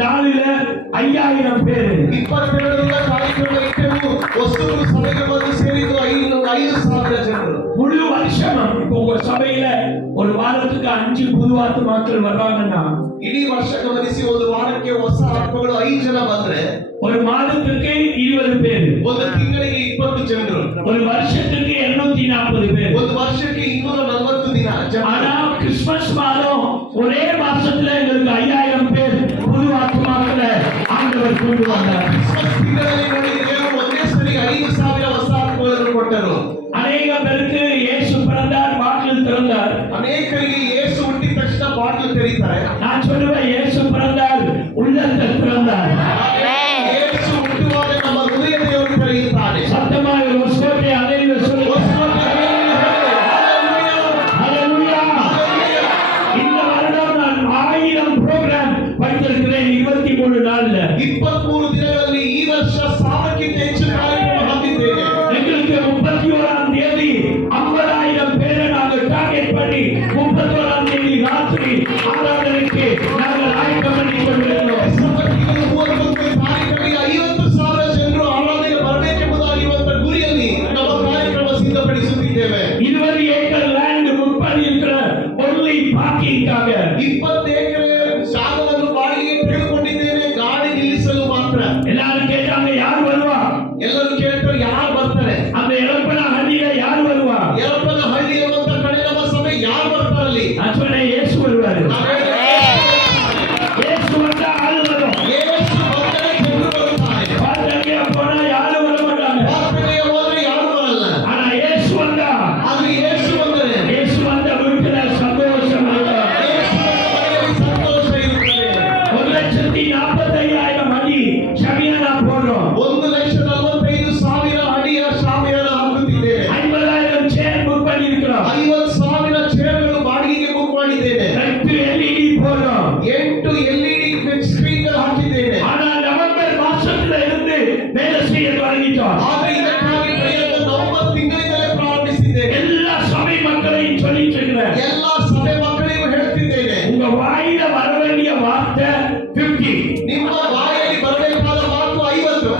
ನಾಳಿನ 5000 பேர் 22ರ ಕಾರ್ಯಕ್ರಮ ಇಟ್ಟೆವು. ವಸ್ತುಗಳು ಸಭೆಗೆ ಬಂದು ಸೇರಿದ್ದು 5,000 ಜನರು. முழு வருஷம் இப்போ உங்க சபையில ஒரு வாரத்துக்கு 5 புது ஆத்துமாக்கள் வர்றாங்கன்னா ಇಡೀ ವರ್ಷ ಗಮನಿಸಿ ಒಂದು ವಾರಕ್ಕೆ ಹೊಸ ಆತ್ಮಗಳು 5 ಜನ ಬಂದ್ರೆ ஒரு மாதத்துக்கு 20 பேர், ಒಂದು ತಿಂಗಳಿಗೆ 20 ಜನರು, ஒரு வருஷத்துக்கு 240 பேர், ಒಂದು ವರ್ಷಕ್ಕೆ 240 ದಿನ. ஆனா கிறிஸ்மஸ் மாதம் ஒரே மாசத்துல எங்களுக்கு 5000 பேர் புது ஆத்துமாக்களை ஆண்டவர் கொண்டு வந்தார். ಕ್ರಿಸ್ಮಸ್ ತಿಂಗಳಲ್ಲಿ ನೋಡಿದ್ರೆ ಒಂದೇ ಸರಿ 5,000 ಹೊಸ ಆತ್ಮಗಳನ್ನು ಕೊಟ್ಟರು. அநேக பேருக்கு இயேசு பிறந்தார், பாட்டில் திறந்தார். ಅನೇಕರಿಗೆ ಯೇಸು ಹುಟ್ಟಿದ ತಕ್ಷಣ ಬಾಗಿಲು ತೆರೀತಾರೆ. நான் சொல்லுவேன், இயேசு பிறந்தார், உள்ளத்தை திறந்தார். ಯೇಸು ಹುಟ್ಟುವಾಗ ನಮ್ಮ ಹೃದಯ ದೇವರು ತೆರೆಯುತ್ತಾನೆ. சத்தமாக ஒரு சோட்டை அலையில சொல்லுவோம். ஹalleluya. இந்த வருடம் நான் 1000 ப்ரோகிராம் படித்திருக்கிறேன் 23 நாள்ல. 23 ದಿನಗಳಲ್ಲಿ ಈ ವರ್ಷ 1000ಕ್ಕಿಂತ ಹೆಚ್ಚು ಕಾರ್ಯಕ್ರಮ ಹಾಕಿದ್ದೇನೆ. எங்களுக்கு 31ஆம் தேதி 50,000 பேரை நாங்கள் டார்கெட் பண்ணி 31ஆம் தேதி ராத்திரி ஆராதனைக்கு நாங்கள் ஆயத்தம் பண்ணி கொண்டிருக்கிறோம். 31 ತಾರೀಖಿಗೆ 50,000 ಜನರು ಆರಾಧನೆಗೆ ಬರಬೇಕೆಂಬುದಾಗಿರುವಂತ ಗುರಿಯಲ್ಲಿ ನಮ್ಮ ಕಾರ್ಯಕ್ರಮ ಸಿದ್ಧಪಡಿಸುತ್ತಿದ್ದೇವೆ. 20 ஏக்கர் லேண்ட் புக் பண்ணியிருக்கிற ஒன்லி பார்க்கிங்காக 20 ಎಕರೆ ಜಾಗವನ್ನು ಬಾಡಿಗೆ ತೆಗೆದುಕೊಂಡಿದ್ದೇನೆ, ಗಾಡಿ ನಿಲ್ಲಿಸಲು ಮಾತ್ರ. எல்லாரும் கேட்டாங்க, யார் வருவா? ಎಲ್ಲರೂ ಕೇಳ್ತಾರೆ, ಯಾರು ಬರ್ತಾರೆ? அந்த எலப்பன ಹಳ್ಳಿயில யார் வருவா? ಯರಪ್ಪನ ಹಳ್ಳಿ ಎಂಬಂತ ಕಡೆ ನಮ್ಮ ಸಭೆ ಯಾರು ಬರ್ತಾರಲ್ಲಿ? நான் சொன்னேன், இயேசு வருவாரு. இயேசு வந்தா ஆளு வரும். ಯೇಸು ಬಂದರೆ ಜನರು ಬರುತ್ತಾರೆ. பாத்தீங்க போனா யாரும் வர மாட்டாங்க. ಪ್ರಾರ್ಥನೆಗೆ ಹೋದ್ರೆ ಯಾರು ಬರಲ್ಲ. ஆனா இயேசு வந்தா, ಆದ್ರೆ ಯೇಸು ಬಂದರೆ இயேசு வந்த வீட்டுல சந்தோஷம் இருக்கும். ಸಂತೋಷ ಇರುತ್ತದೆ. 1,45,000 அடி ஷமியானா போடுறோம். 1,45,000 ಅಡಿಯ ಶಾಮಿಯಾನ ಹಾಕುತ್ತಿದ್ದೇವೆ. 50,000 சேர் புக் பண்ணியிருக்கிறோம். 50,000 ಚೇರ್ಗಳು ಬಾಡಿಗೆಗೆ ಬುಕ್ ಮಾಡಿದ್ದೇನೆ. 8 LED போடுறோம். 8 LED ಸ್ಕ್ರೀನ್ ಹಾಕಿದ್ದೇನೆ. ஆனா நவம்பர் மாசத்துல இருந்து வேலை செய்ய தொடங்கிட்டோம். ಆದ್ರೆ ಇದಕ್ಕಾಗಿ ಪ್ರಯತ್ನ ನವೆಂಬರ್ ತಿಂಗಳಿಂದಲೇ ಪ್ರಾರಂಭಿಸಿದ್ದೇನೆ. எல்லா சபை மக்களையும் சொல்லிட்டு இருக்கிறேன், ಎಲ್ಲಾ ಸಭೆ ಮಕ್ಕಳಿಗೂ ಹೇಳ್ತಿದ್ದೇನೆ, உங்க வாயில வர வேண்டிய வார்த்தை 50. ನಿಮ್ಮ ಬಾಯಲ್ಲಿ ಬರಬೇಕಾದ ಮಾತು 50.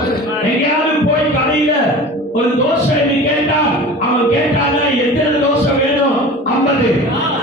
எங்கேயாவது போய் கடையில ஒரு தோசை நீ கேட்டா அவன் கேட்டானா எத்தனை தோசை வேணும்? 50.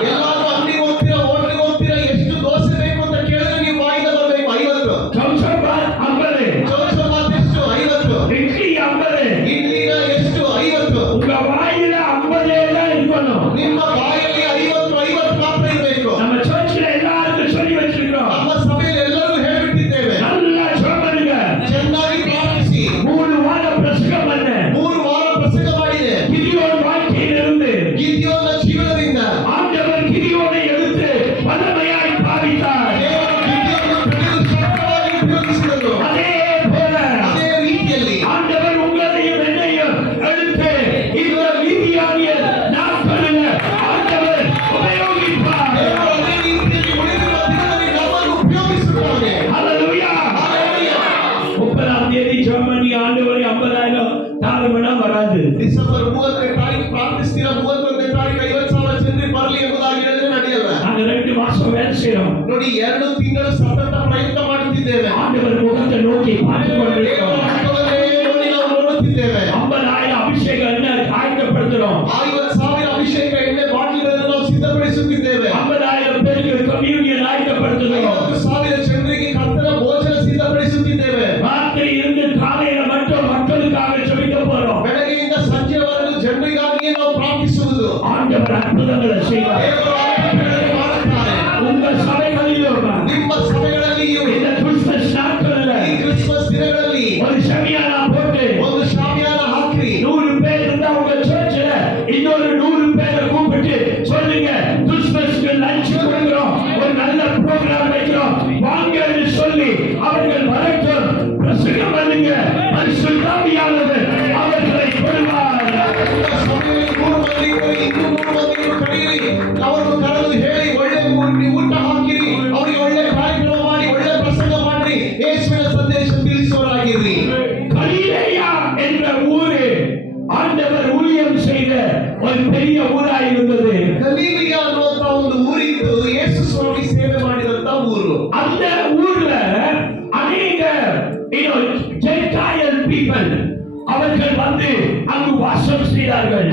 ಎಲ್ಲಾದ್ರೂ ಅಂಗಡಿಗೆ ಹೋಗ್ತೀರಾ, ಹೋಟೆಲ್ಗೆ ಹೋಗ್ತೀರಾ, ಎಷ್ಟು ದೋಸೆ ಬೇಕು ಅಂತ ಕೇಳಿದ್ರೆ ನೀವು ಬಾಯಿಂದ ಬರಬೇಕು 50. சம்சபாத் 50. ಚೌಚೌಬಾತ್ ಎಷ್ಟು? 50. இட்லி 50. ಇಡ್ಲಿನ ಎಷ್ಟು? 50. உங்க வாயில 50 தான் இருக்கணும். ನಿಮ್ಮ ಬಾಯಲ್ಲಿ 50 ಮಾತ್ರ ಇರಬೇಕು. நம்ம சர்ச்சில் எல்லாருக்கும் சொல்லி வச்சிருக்கோம், ನಮ್ಮ ಸಭೆಯಲ್ಲಿ ಎಲ್ಲರೂ ಹೇಳಿಬಿಟ್ಟಿದ್ದೇವೆ, நல்லா சொல்லுங்க. ಚೆನ್ನಾಗಿ ಪ್ರಾರ್ಥಿಸಿ. 3 வாரம் பிரசங்கம் பண்ண 3 ವಾರ ಪ್ರಸಂಗ ಮಾಡಿದೆ. கிதியோன் வாழ்க்கையிலிருந்து ಗಿದ್ಯೋನ ಜೀವನದಿಂದ ஆண்டவர் கிதியோனை எடுத்து வல்லமையாய் பாவித்தார். ದೇವರು ಗಿದ್ಯೋನನ್ನು ಹಿಡಿದು ಶಕ್ತವಾಗಿ ಉಪಯೋಗಿಸಿದರು. அதே போல ಅದೇ ರೀತಿಯಲ್ಲಿ ஆண்டவர் உங்களையும் என்னையும் எடுத்து இந்த மீதியானிய நாட்களில் ஆண்டவர் உபயோகிப்பார். ದೇವರು ಅದೇ ರೀತಿಯಲ್ಲಿ ಉಳಿದಿರುವ ದಿನದಲ್ಲಿ ನಮ್ಮನ್ನು ಉಪಯೋಗಿಸುತ್ತಾನೆ. ஹalleluya. ಹಾಲೆಲೂಯಾ. 30ஆம் தேதி ஜெர்மனி ஆண்டவர் 50,000 தாருமனா வராது. ಡಿಸೆಂಬರ್ 30ನೇ ತಾರೀಕು ಪ್ರಾರ್ಥಿಸ್ತೀರಾ, 31ನೇ ತಾರೀಕು 50,000 ಜನರಿಗೆ ಬರಲಿ ಎಂಬುದಾಗಿ ಹೇಳಿದ್ರೆ ನಡೆಯಲ್ಲ. நாங்க 2 மாசம் வேலை செய்றோம். ನೋಡಿ, 2 ತಿಂಗಳು ಸತತ ಪ್ರಯತ್ನ ಮಾಡುತ್ತಿದ್ದೇವೆ. ஆண்டவர் முகத்தை நோக்கி பார்த்து ದೇವರ கொண்டிருக்கிறோம். ಮುಖವನ್ನೇ ನೋಡಿ ನಾವು ನೋಡುತ್ತಿದ್ದೇವೆ. 50,000 அபிஷேகம் என்ன ஆயத்தப்படுத்துறோம். 50,000 ಅಭಿಷೇಕ ಎಣ್ಣೆ ಬಾಟಲಿಗಳನ್ನು ನಾವು ಸಿದ್ಧಪಡಿಸುತ್ತಿದ್ದೇವೆ. 50,000 பேருக்கு கம்யூனியன் ஆயத்தப்படுத்துறோம். 50,000 ಜನರಿಗೆ ಕರ್ತನ ಭೋಜನ ಸಿದ್ಧಪಡಿಸುತ್ತಿದ್ದೇವೆ. ராத்திரி இருந்து காலையில மட்டும் மக்களுக்காக ஜெபிக்க போறோம். ಬೆಳಗ್ಗೆಯಿಂದ ಸಂಜೆವರೆಗೂ ಜನರಿಗಾಗಿಯೇ ನಾವು ಪ್ರಾರ್ಥಿಸುವುದಿಲ್ಲ. Gentile people அவர்கள் வந்து அங்கு வாசம் செய்தார்கள்.